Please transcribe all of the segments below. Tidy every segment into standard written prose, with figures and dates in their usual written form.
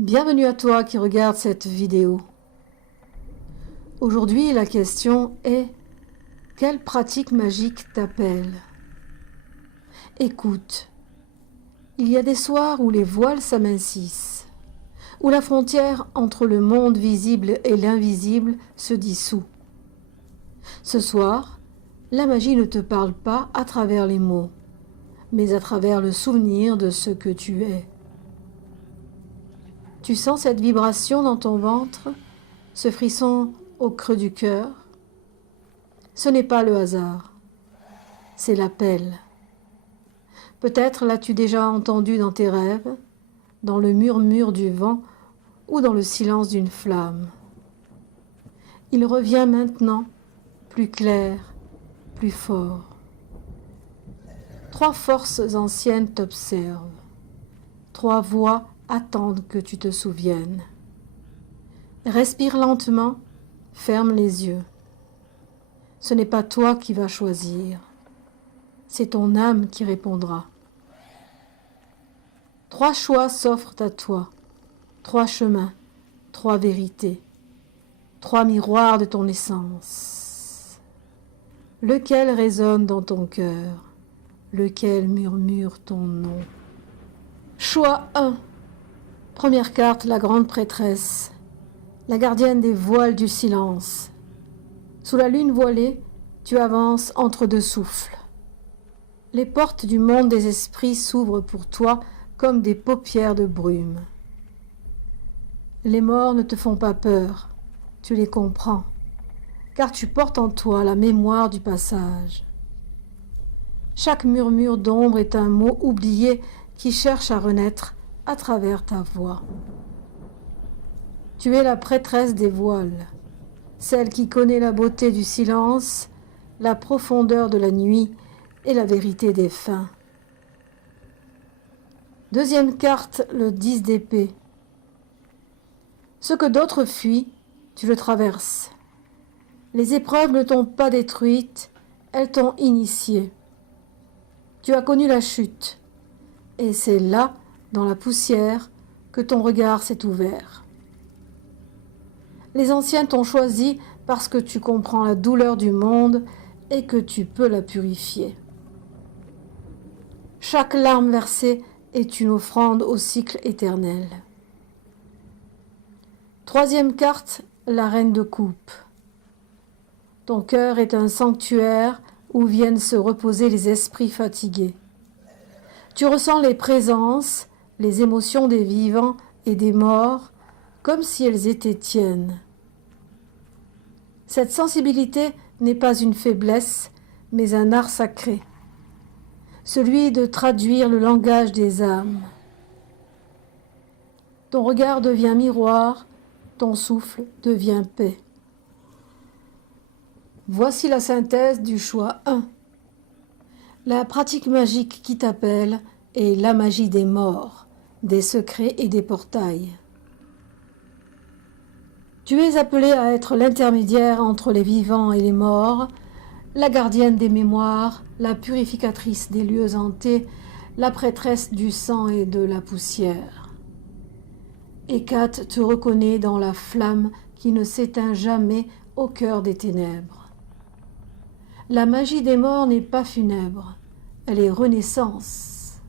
Bienvenue à toi qui regarde cette vidéo. Aujourd'hui, la question est: quelle pratique magique t'appelle? Écoute, il y a des soirs où les voiles s'amincissent, où la frontière entre le monde visible et l'invisible se dissout. Ce soir, la magie ne te parle pas à travers les mots, mais à travers le souvenir de ce que tu es. Tu sens cette vibration dans ton ventre, ce frisson au creux du cœur? Ce n'est pas le hasard, c'est l'appel. Peut-être l'as-tu déjà entendu dans tes rêves, dans le murmure du vent ou dans le silence d'une flamme. Il revient maintenant, plus clair, plus fort. 3 forces anciennes t'observent. 3 voix attendent que tu te souviennes. Respire lentement, ferme les yeux. Ce n'est pas toi qui vas choisir, c'est ton âme qui répondra. 3 choix s'offrent à toi, 3 chemins, 3 vérités, 3 miroirs de ton essence. Lequel résonne dans ton cœur? Lequel murmure ton nom? Choix 1. Première carte, la grande prêtresse, la gardienne des voiles du silence. Sous la lune voilée, tu avances entre 2 souffles. Les portes du monde des esprits s'ouvrent pour toi comme des paupières de brume. Les morts ne te font pas peur, tu les comprends, car tu portes en toi la mémoire du passage. Chaque murmure d'ombre est un mot oublié qui cherche à renaître à travers ta voix. Tu es la prêtresse des voiles, celle qui connaît la beauté du silence, la profondeur de la nuit et la vérité des fins. Deuxième carte, le 10 d'épée. Ce que d'autres fuient, tu le traverses. Les épreuves ne t'ont pas détruite, elles t'ont initiée. Tu as connu la chute, et c'est là, dans la poussière, que ton regard s'est ouvert. Les anciens t'ont choisi parce que tu comprends la douleur du monde et que tu peux la purifier. Chaque larme versée est une offrande au cycle éternel. Troisième carte, la reine de coupe. Ton cœur est un sanctuaire où viennent se reposer les esprits fatigués. Tu ressens les présences, les émotions des vivants et des morts, comme si elles étaient tiennes. Cette sensibilité n'est pas une faiblesse, mais un art sacré, celui de traduire le langage des âmes. Ton regard devient miroir, ton souffle devient paix. Voici la synthèse du choix 1. La pratique magique qui t'appelle est la magie des morts, des secrets et des portails. Tu es appelé à être l'intermédiaire entre les vivants et les morts, la gardienne des mémoires, la purificatrice des lieux hantés, la prêtresse du sang et de la poussière. Hécate te reconnaît dans la flamme qui ne s'éteint jamais au cœur des ténèbres. La magie des morts n'est pas funèbre, elle est renaissance.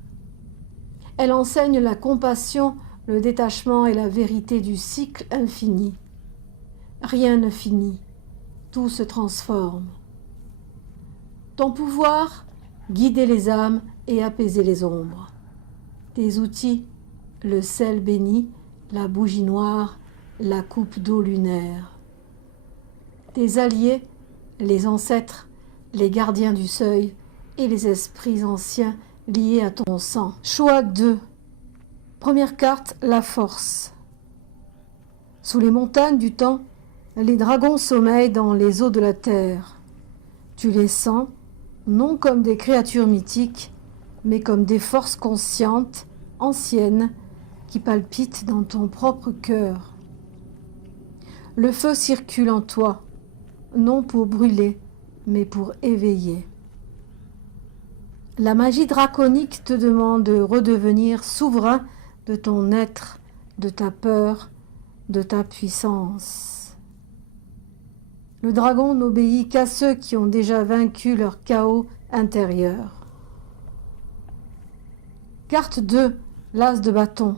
Elle enseigne la compassion, le détachement et la vérité du cycle infini. Rien ne finit, tout se transforme. Ton pouvoir, guider les âmes et apaiser les ombres. Tes outils, le sel béni, la bougie noire, la coupe d'eau lunaire. Tes alliés, les ancêtres, les gardiens du seuil et les esprits anciens liés à ton sang. Choix 2. Première carte, la force. Sous les montagnes du temps, les dragons sommeillent dans les eaux de la terre. Tu les sens, non comme des créatures mythiques, mais comme des forces conscientes, anciennes, qui palpitent dans ton propre cœur. Le feu circule en toi, non pour brûler, mais pour éveiller. La magie draconique te demande de redevenir souverain de ton être, de ta peur, de ta puissance. Le dragon n'obéit qu'à ceux qui ont déjà vaincu leur chaos intérieur. Carte 2, l'as de bâton.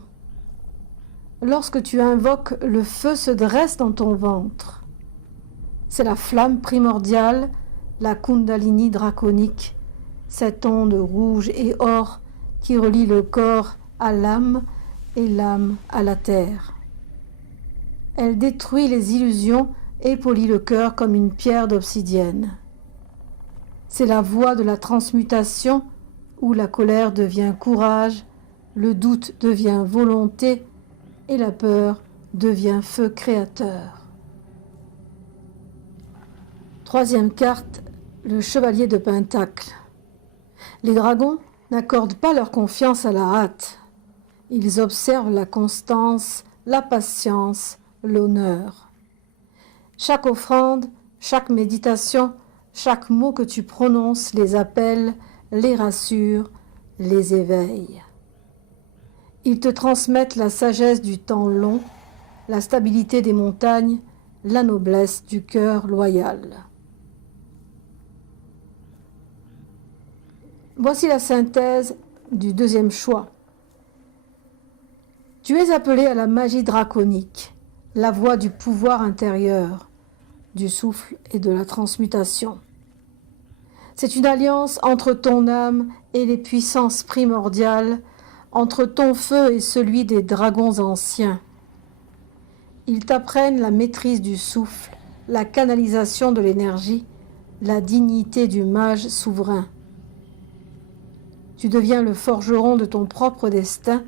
Lorsque tu invoques, le feu se dresse dans ton ventre. C'est la flamme primordiale, la Kundalini draconique, cette onde rouge et or qui relie le corps à l'âme et l'âme à la terre. Elle détruit les illusions et polit le cœur comme une pierre d'obsidienne. C'est la voie de la transmutation où la colère devient courage, le doute devient volonté et la peur devient feu créateur. Troisième carte, le chevalier de Pentacle. Les dragons n'accordent pas leur confiance à la hâte. Ils observent la constance, la patience, l'honneur. Chaque offrande, chaque méditation, chaque mot que tu prononces les appelle, les rassure, les éveille. Ils te transmettent la sagesse du temps long, la stabilité des montagnes, la noblesse du cœur loyal. Voici la synthèse du deuxième choix. Tu es appelé à la magie draconique, la voie du pouvoir intérieur, du souffle et de la transmutation. C'est une alliance entre ton âme et les puissances primordiales, entre ton feu et celui des dragons anciens. Ils t'apprennent la maîtrise du souffle, la canalisation de l'énergie, la dignité du mage souverain. Tu deviens le forgeron de ton propre destin,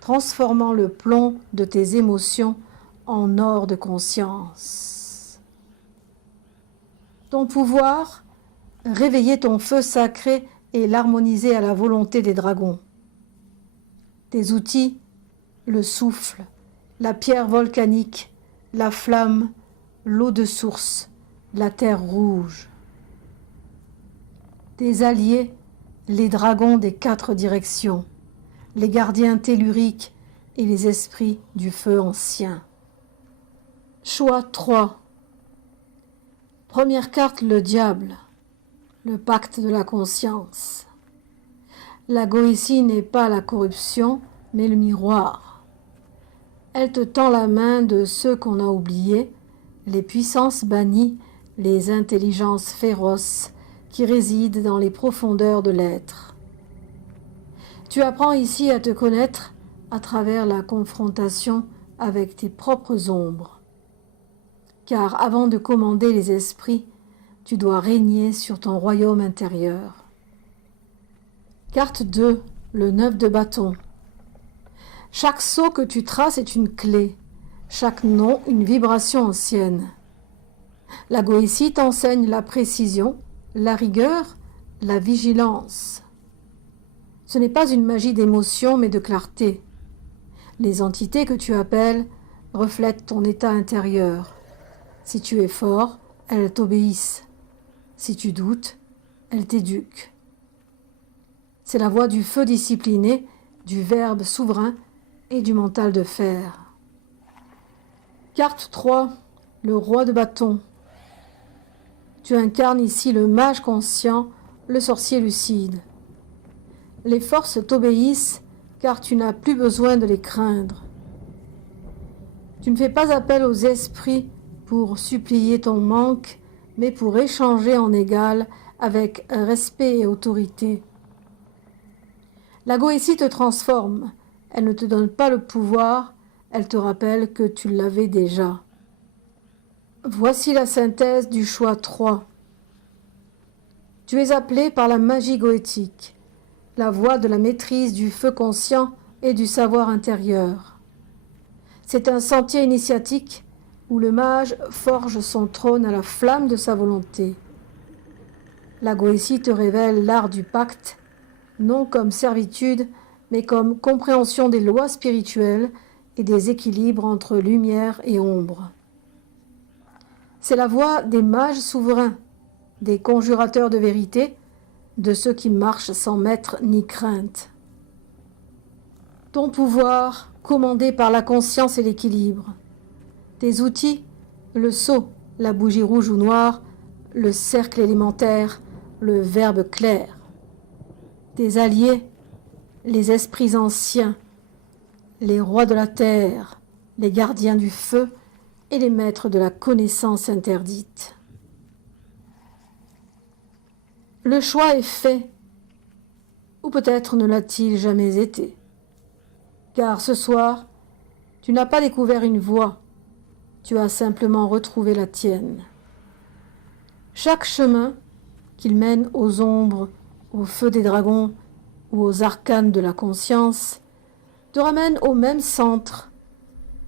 transformant le plomb de tes émotions en or de conscience. Ton pouvoir, réveiller ton feu sacré et l'harmoniser à la volonté des dragons. Tes outils, le souffle, la pierre volcanique, la flamme, l'eau de source, la terre rouge. Tes alliés, les dragons des 4 directions, les gardiens telluriques et les esprits du feu ancien. Choix 3. Première carte, le diable, le pacte de la conscience. La Goétie n'est pas la corruption, mais le miroir. Elle te tend la main de ceux qu'on a oubliés, les puissances bannies, les intelligences féroces qui résident dans les profondeurs de l'être. Tu apprends ici à te connaître à travers la confrontation avec tes propres ombres. Car avant de commander les esprits, tu dois régner sur ton royaume intérieur. Carte 2, le 9 de bâton. Chaque saut que tu traces est une clé, chaque nom une vibration ancienne. La Goétie t'enseigne la précision, la rigueur, la vigilance. Ce n'est pas une magie d'émotion, mais de clarté. Les entités que tu appelles reflètent ton état intérieur. Si tu es fort, elles t'obéissent. Si tu doutes, elles t'éduquent. C'est la voie du feu discipliné, du verbe souverain et du mental de fer. Carte 3, le roi de bâton. Tu incarnes ici le mage conscient, le sorcier lucide. Les forces t'obéissent car tu n'as plus besoin de les craindre. Tu ne fais pas appel aux esprits pour supplier ton manque, mais pour échanger en égal avec respect et autorité. La Goétie te transforme, elle ne te donne pas le pouvoir, elle te rappelle que tu l'avais déjà. Voici la synthèse du choix 3. Tu es appelé par la magie goétique, la voie de la maîtrise du feu conscient et du savoir intérieur. C'est un sentier initiatique où le mage forge son trône à la flamme de sa volonté. La Goétie te révèle l'art du pacte, non comme servitude, mais comme compréhension des lois spirituelles et des équilibres entre lumière et ombre. C'est la voie des mages souverains, des conjurateurs de vérité, de ceux qui marchent sans maître ni crainte. Ton pouvoir, commandé par la conscience et l'équilibre. Tes outils, le sceau, la bougie rouge ou noire, le cercle élémentaire, le verbe clair. Tes alliés, les esprits anciens, les rois de la terre, les gardiens du feu et les maîtres de la connaissance interdite. Le choix est fait, ou peut-être ne l'a-t-il jamais été. Car ce soir, tu n'as pas découvert une voie, tu as simplement retrouvé la tienne. Chaque chemin, qu'il mène aux ombres, au feu des dragons ou aux arcanes de la conscience, te ramène au même centre,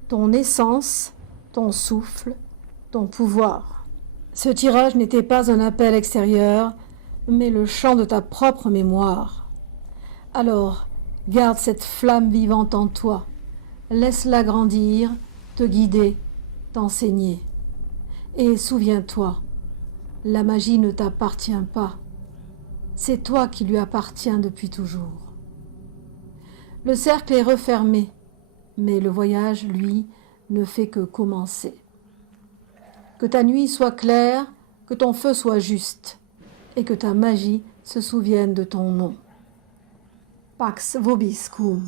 ton essence, ton souffle, ton pouvoir. Ce tirage n'était pas un appel extérieur, mais le chant de ta propre mémoire. Alors, garde cette flamme vivante en toi, laisse-la grandir, te guider, t'enseigner. Et souviens-toi, la magie ne t'appartient pas. C'est toi qui lui appartiens depuis toujours. Le cercle est refermé, mais le voyage, lui, ne fait que commencer. Que ta nuit soit claire, que ton feu soit juste, et que ta magie se souvienne de ton nom. Pax vobiscum.